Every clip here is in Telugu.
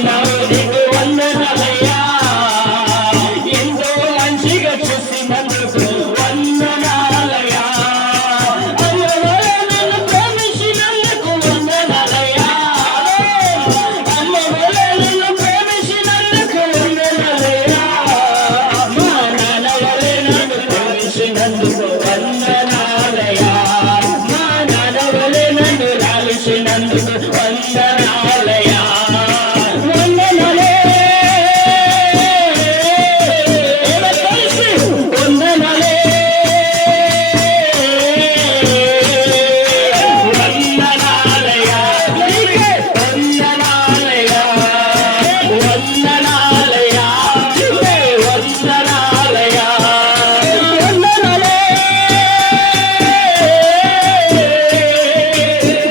చేసినావు నీకు వందనాలయ్యా ఎంతో మంచిగా చూసినందుకు వందనాలయ్యా అమ్మవలే నన్ను ప్రేమించినందుకు వందనాలయ్యా అమ్మవలే నన్ను ప్రేమించినందుకు వందనాలయ్యా మా నాన్నవలే నన్ను ప్రేమించినందుకు వందనాలయ్యా మా నాన్నవలే నన్ను లాలించినందుకు వందనాలయ్యా వందనాలే వందనాలే వందనాలయ్యా నీకే వందనాలయ్యా వందనాలయ్యా నీకే వందనాలయ్యా వందనాలే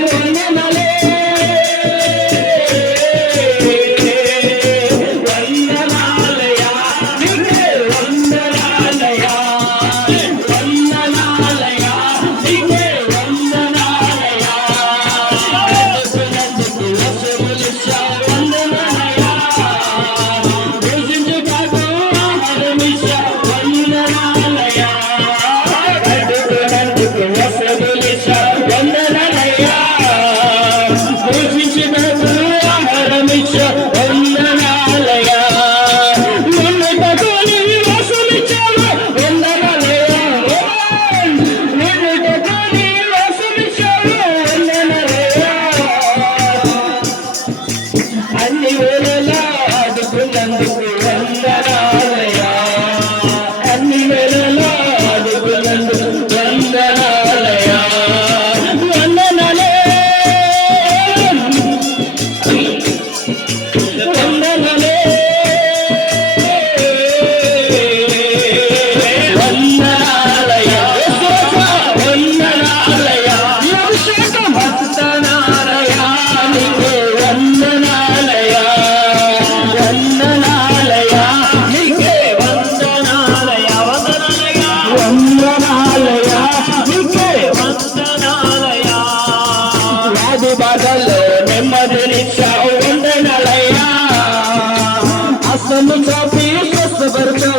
వందనాలే వందనాలయ్యా నీకే వందనాలయ్యా వందనాలయ్యా నీకే వందనాలయ్యా అందుకున్నందుకు వసములిచ్చావు వందనాలయ్యా పూజించుటకు ఆహారమిచ్చావు వందనాలయ్యా అందుకున్నందుకు వసములిచ్చావు వందనాలయ్యా పూజించుటకు ఆహారమిచ్చావు వందనాలయ్యా నిన్నుటకు నీ వసమిచ్చావు వందనాలయ్యా నిన్నుటకు నీ వసమిచ్చావు వందనాలయ్యా అన్ని వేళలా ఆదుకున్నందుకు వందనాలయ్యా అన్ని వేళలా ఆదుకున్నందుకు వందనాలయ్యా వందనాలే వందనాలే వందనాలయ్యా వందనాలయ్యా అభిషేకం వందనాలయ్యా నీకే వందనాలయ్యా వందనాలయ్యా నీకే వందనాలయ్యా వందనాలయ్యా వందనాలయ్యా నీకే వందనాలయ్యా వ్యాధి బాధల్లో నెమ్మదినిచ్చావు వందనాలయ్యా అసలు చాపి స్వస్థపరచావు